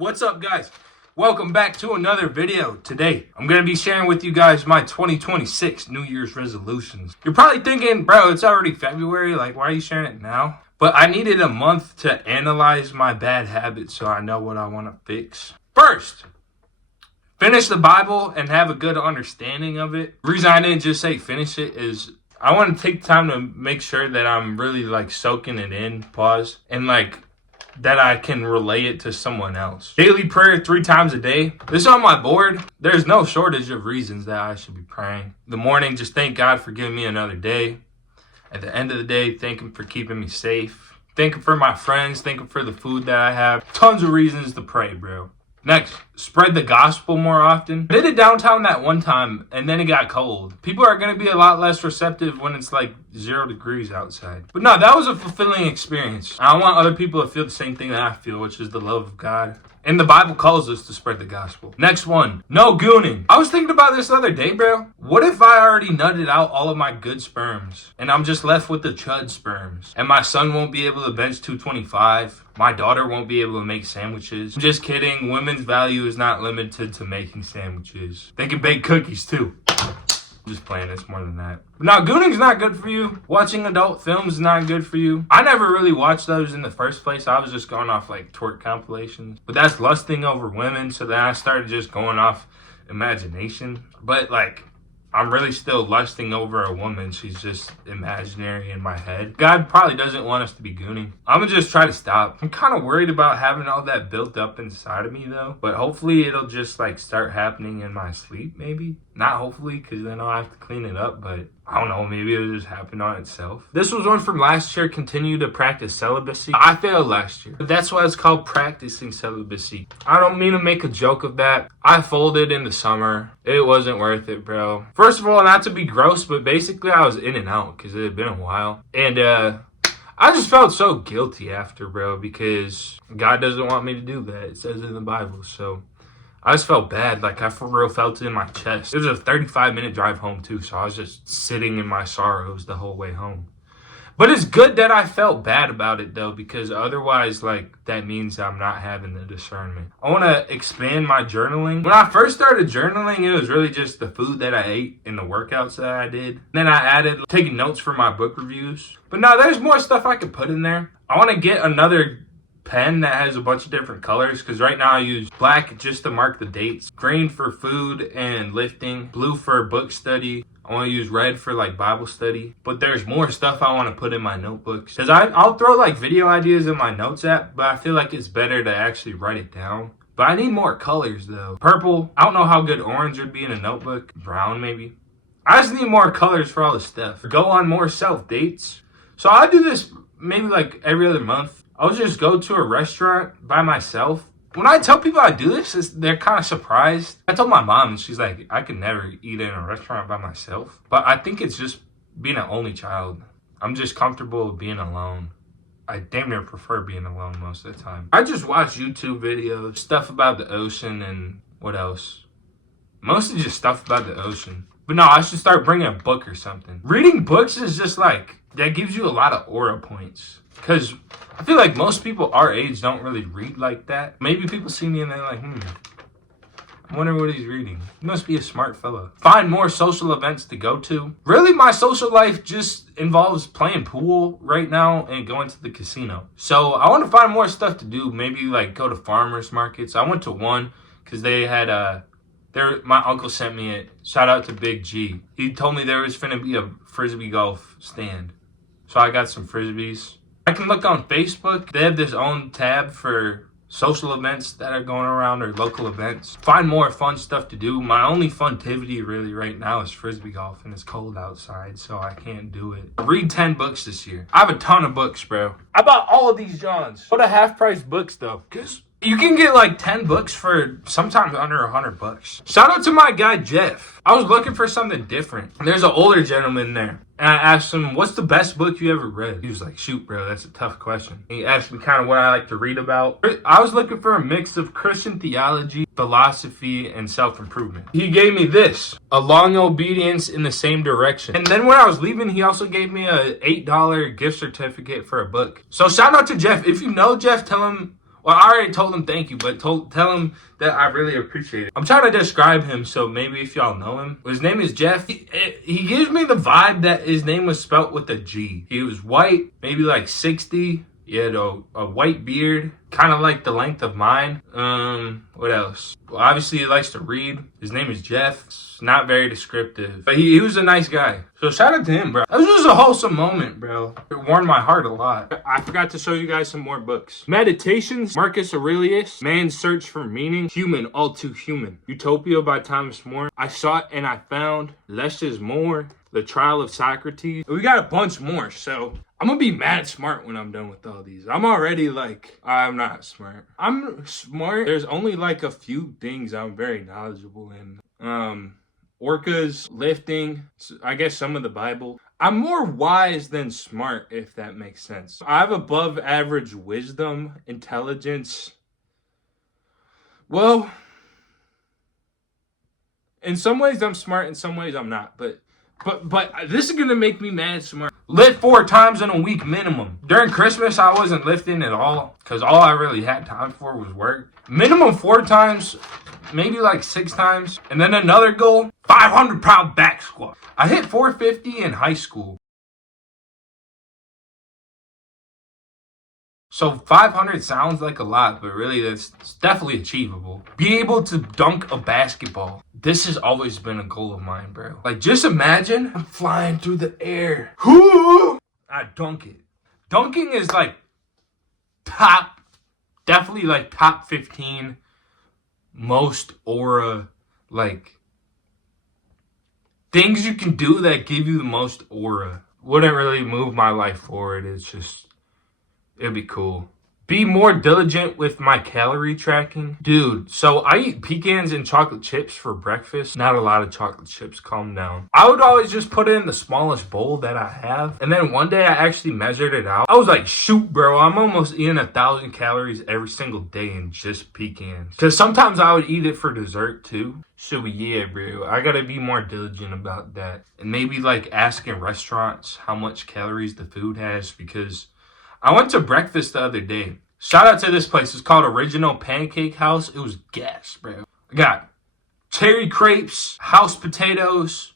What's up, guys? Welcome back to another video. Today, I'm going to be sharing with you guys my 2026 New Year's resolutions. You're probably thinking, bro, it's already February. Like, why are you sharing it now? But I needed a month to analyze my bad habits so I know what I want to fix. First, finish the Bible and have a good understanding of it. The reason I didn't just say finish it is I want to take time to make sure that I'm really soaking it in, and that I can relay it to someone else. Daily prayer 3 times a day. This is on my board. There's no shortage of reasons that I should be praying. The morning, just thank God for giving me another day. At the end of the day, thank Him for keeping me safe. Thank Him for my friends. Thank Him for the food that I have. Tons of reasons to pray, bro. Next, spread the gospel more often. I did it downtown that one time, and then it got cold. People are going to be a lot less receptive when it's 0 degrees outside. But no, that was a fulfilling experience. I want other people to feel the same thing that I feel, which is the love of God. And the Bible calls us to spread the gospel. Next one, no gooning. I was thinking about this the other day, bro. What if I already nutted out all of my good sperms and I'm just left with the chud sperms? And my son won't be able to bench 225. My daughter won't be able to make sandwiches. I'm just kidding. Women's value is not limited to making sandwiches. They can bake cookies too. I'm just playing, it's more than that. But now, gooning's not good for you. Watching adult films is not good for you. I never really watched those in the first place. I was just going off twerk compilations. But that's lusting over women, so then I started just going off imagination. But I'm really still lusting over a woman. She's just imaginary in my head. God probably doesn't want us to be gooning. I'm gonna just try to stop. I'm kind of worried about having all that built up inside of me though. But hopefully it'll just start happening in my sleep maybe. Not hopefully, because then I'll have to clean it up. But I don't know, maybe it'll just happen on itself. This was one from last year, continue to practice celibacy. I failed last year, but that's why it's called practicing celibacy. I don't mean to make a joke of that. I folded in the summer. It wasn't worth it, bro. First of all, not to be gross, but basically I was in and out because it had been a while. And I just felt so guilty after, bro, because God doesn't want me to do that. It says it in the Bible, so I just felt bad. I for real felt it in my chest. It was a 35-minute drive home too, so I was just sitting in my sorrows the whole way home. But it's good that I felt bad about it though, because otherwise that means I'm not having the discernment. I want to expand my journaling. When I first started journaling, it was really just the food that I ate and the workouts that I did. Then I added taking notes for my book reviews. But now there's more stuff I could put in there. I want to get another pen that has a bunch of different colors, because right now I use black just to mark the dates, green for food and lifting, blue for book study. I want to use red for Bible study. But there's more stuff I want to put in my notebooks, because I'll throw video ideas in my notes app, but I feel it's better to actually write it down. But I need more colors though. Purple, I don't know how good orange would be in a notebook. Brown maybe. I just need more colors for all the stuff. Go on more self dates. So I do this maybe every other month. I'll just go to a restaurant by myself. When I tell people I do this, they're kind of surprised. I told my mom, and she's like, I could never eat in a restaurant by myself. But I think it's just being an only child. I'm just comfortable being alone. I damn near prefer being alone most of the time. I just watch YouTube videos, stuff about the ocean, and what else? Mostly just stuff about the ocean. But no, I should start bringing a book or something. Reading books is just that gives you a lot of aura points. Because I feel most people our age don't really read like that. Maybe people see me and they're I wonder what he's reading. He must be a smart fella. Find more social events to go to. Really, my social life just involves playing pool right now and going to the casino. So I want to find more stuff to do. Maybe go to farmers markets. I went to one because they had my uncle sent me it. Shout out to Big G. He told me there was finna be a frisbee golf stand. So I got some frisbees. I can look on Facebook. They have this own tab for social events that are going around or local events. Find more fun stuff to do. My only funtivity really right now is frisbee golf, and it's cold outside, so I can't do it. Read 10 books this year. I have a ton of books, bro. I bought all of these Johns. What a half-price books though, because you can get 10 books for sometimes under $100. Shout out to my guy Jeff. I was looking for something different. There's an older gentleman there. And I asked him, what's the best book you ever read? He was like, shoot, bro, that's a tough question. He asked me kind of what I like to read about. I was looking for a mix of Christian theology, philosophy, and self-improvement. He gave me this, A Long Obedience in the Same Direction. And then when I was leaving, he also gave me a $8 gift certificate for a book. So shout out to Jeff. If you know Jeff, tell him Well, I already told him thank you, but tell him that I really appreciate it. I'm trying to describe him, so maybe if y'all know him. His name is Jeff. He gives me the vibe that his name was spelt with a G. He was white, maybe like 60. He had a white beard, kind of like the length of mine. What else? Well, obviously he likes to read. His name is Jeff. It's not very descriptive, but he was a nice guy. So shout out to him, bro. That was just a wholesome moment, bro. It warmed my heart a lot. I forgot to show you guys some more books. Meditations, Marcus Aurelius, Man's Search for Meaning, Human, All Too Human, Utopia by Thomas More, I Sought and I Found, Less is More, The Trial of Socrates. We got a bunch more, so I'm gonna be mad smart when I'm done with all these. I'm already like, I'm not smart. I'm smart. There's only like a few things I'm very knowledgeable in. Orcas, lifting, I guess some of the Bible. I'm more wise than smart, if that makes sense. I have above average wisdom, intelligence. Well, in some ways I'm smart, in some ways I'm not, but this is gonna make me mad smart. Lift 4 times in a week minimum. During Christmas, I wasn't lifting at all because all I really had time for was work. Minimum 4 times, maybe like 6 times. And then another goal, 500-pound back squat. I hit 450 in high school. So 500 sounds like a lot, but really it's definitely achievable. Be able to dunk a basketball. This has always been a goal of mine, bro. Like, just imagine I'm flying through the air. I dunk it. Dunking is like definitely like top 15 most aura, like, things you can do that give you the most aura. Wouldn't really move my life forward. It's just, it'd be cool. Be more diligent with my calorie tracking. Dude, so I eat pecans and chocolate chips for breakfast. Not a lot of chocolate chips, calm down. I would always just put it in the smallest bowl that I have. And then one day I actually measured it out. I was like, shoot, bro, I'm almost eating 1,000 calories every single day in just pecans. Because sometimes I would eat it for dessert too. So yeah, bro, I gotta be more diligent about that. And maybe like asking restaurants how much calories the food has, because I went to breakfast the other day. Shout out to this place. It's called Original Pancake House. It was gas, bro. I got cherry crepes, house potatoes,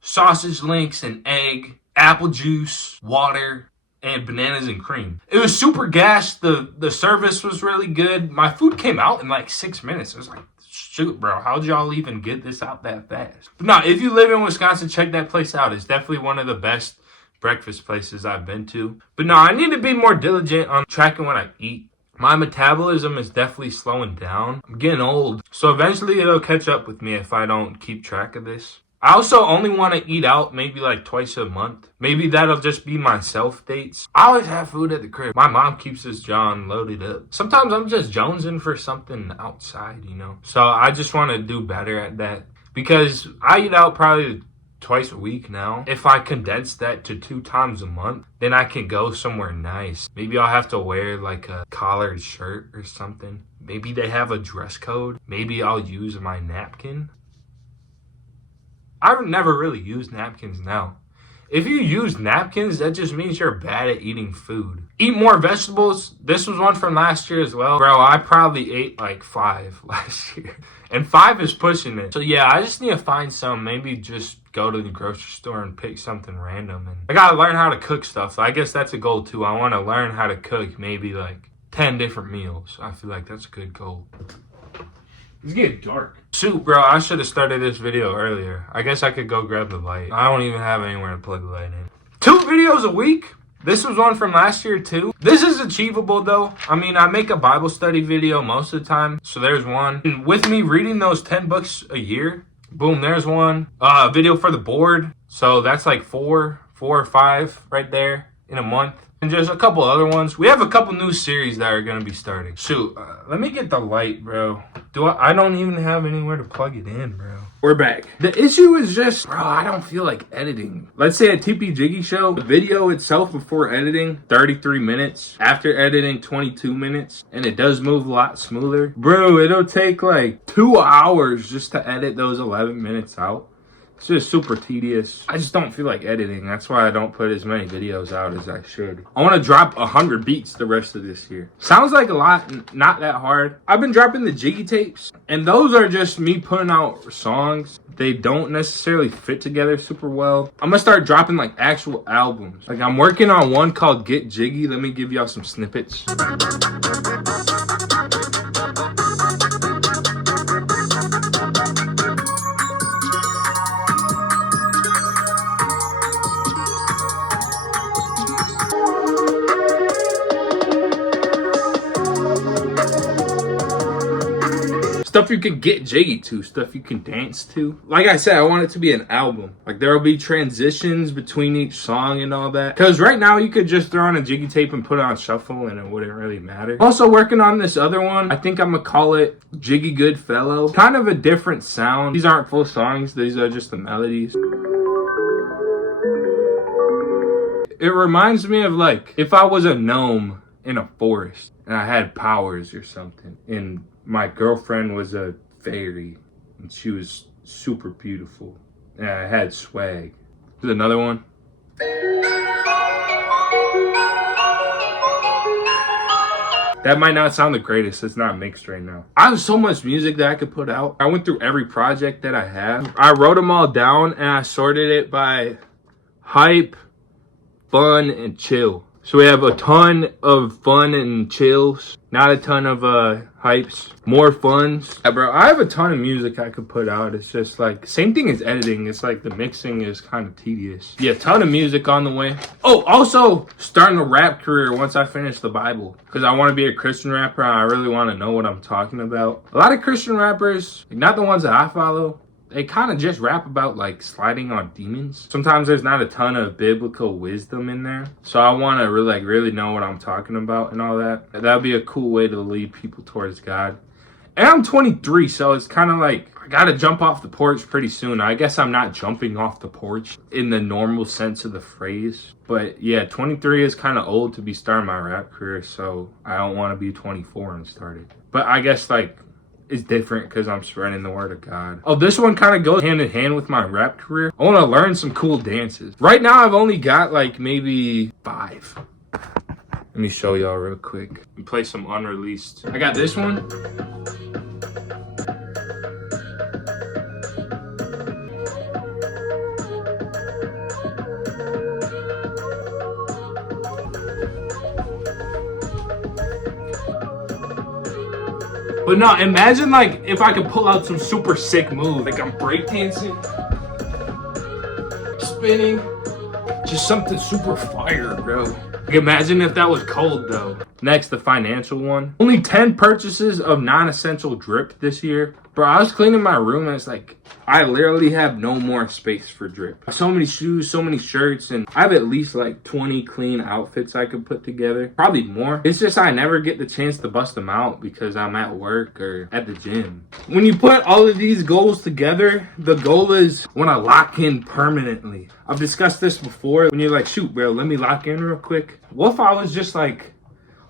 sausage links and egg, apple juice, water, and bananas and cream. It was super gas. The service was really good. My food came out in like 6 minutes. I was like, shoot, bro, how'd y'all even get this out that fast? But no, if you live in Wisconsin, check that place out. It's definitely one of the best breakfast places I've been to. But no, I need to be more diligent on tracking what I eat. My metabolism is definitely slowing down. I'm getting old, so eventually it'll catch up with me if I don't keep track of this. I also only want to eat out maybe like twice a month. Maybe that'll just be my self dates. I always have food at the crib. My mom keeps this John loaded up. Sometimes I'm just jonesing for something outside, you know? So I just want to do better at that, because I eat out probably twice a week now. If I condense that to 2 times a month, then I can go somewhere nice. Maybe I'll have to wear like a collared shirt or something. Maybe they have a dress code. Maybe I'll use my napkin. I've never really used napkins now. If you use napkins, that just means you're bad at eating food. Eat more vegetables. This was one from last year as well. Bro, I probably ate like 5 last year. And 5 is pushing it. So yeah, I just need to find some. Maybe just go to the grocery store and pick something random. And I gotta learn how to cook stuff. So I guess that's a goal too. I want to learn how to cook maybe like 10 different meals. I feel like that's a good goal. It's getting dark. Shoot, bro, I should have started this video earlier. I guess I could go grab the light. I don't even have anywhere to plug the light in. 2 videos a week? This was one from last year too. This is achievable though. I mean, I make a Bible study video most of the time. So there's one. And with me reading those 10 books a year, boom, there's one. Video for the board. So that's like 4 or 5 right there in a month. And just a couple other ones. We have a couple new series that are going to be starting. Shoot, let me get the light, bro. I don't even have anywhere to plug it in, bro. We're back. The issue is just, bro, I don't feel like editing. Let's say a TPJiggy show, the video itself before editing, 33 minutes. After editing, 22 minutes. And it does move a lot smoother. Bro, it'll take like 2 hours just to edit those 11 minutes out. It's just super tedious. I just don't feel like editing. That's why I don't put as many videos out as I should. I want to drop 100 beats the rest of this year. Sounds like a lot, not that hard. I've been dropping the Jiggy tapes, and those are just me putting out songs. They don't necessarily fit together super well. I'm gonna start dropping like actual albums. Like I'm working on one called Get Jiggy. Let me give y'all some snippets. Stuff you can get jiggy to, stuff you can dance to. Like I said, I want it to be an album. Like there will be transitions between each song and all that. Because right now you could just throw on a Jiggy tape and put it on shuffle and it wouldn't really matter. Also working on this other one. I think I'm going to call it Jiggy Goodfellow. Kind of a different sound. These aren't full songs. These are just the melodies. It reminds me of like if I was a gnome in a forest and I had powers or something. And my girlfriend was a fairy and she was super beautiful and I had swag. There's another one. That might not sound the greatest. It's not mixed right now. I have so much music that I could put out. I went through every project that I have. I wrote them all down and I sorted it by hype, fun, and chill. So we have a ton of fun and chills, not a ton of hypes, more funs. Yeah, bro, I have a ton of music I could put out. It's just like, same thing as editing. It's like the mixing is kind of tedious. Yeah, ton of music on the way. Oh, also starting a rap career once I finish the Bible. Because I want to be a Christian rapper and I really want to know what I'm talking about. A lot of Christian rappers, not the ones that I follow, they kind of just rap about like sliding on demons. Sometimes there's not a ton of biblical wisdom in there. So I want to really know what I'm talking about and all that. That'd be a cool way to lead people towards God. And I'm 23, so it's kind of like I got to jump off the porch pretty soon. I guess I'm not jumping off the porch in the normal sense of the phrase. But yeah, 23 is kind of old to be starting my rap career. So I don't want to be 24 and start it. But I guess like it's different because I'm spreading the word of God. Oh, this one kind of goes hand in hand with my rap career. I want to learn some cool dances. Right now, I've only got like maybe 5. Let me show y'all real quick. And play some unreleased. I got this one. But no, imagine like if I could pull out some super sick move. Like I'm breakdancing, spinning, just something super fire, bro. Like imagine if that was cold though. Next, the financial one. Only 10 purchases of non-essential drip this year. Bro, I was cleaning my room and it's like, I literally have no more space for drip. So many shoes, so many shirts, and I have at least like 20 clean outfits I could put together. Probably more. It's just I never get the chance to bust them out because I'm at work or at the gym. When you put all of these goals together, the goal is I want to lock in permanently. I've discussed this before. When you're like, shoot, bro, let me lock in real quick. What if I was just like,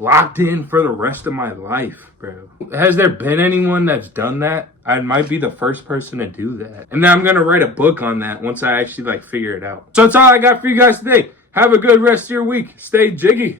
locked in for the rest of my life, bro? Has there been anyone that's done that? I might be the first person to do that. And then I'm going to write a book on that once I actually like figure it out. So that's all I got for you guys today. Have a good rest of your week. Stay jiggy.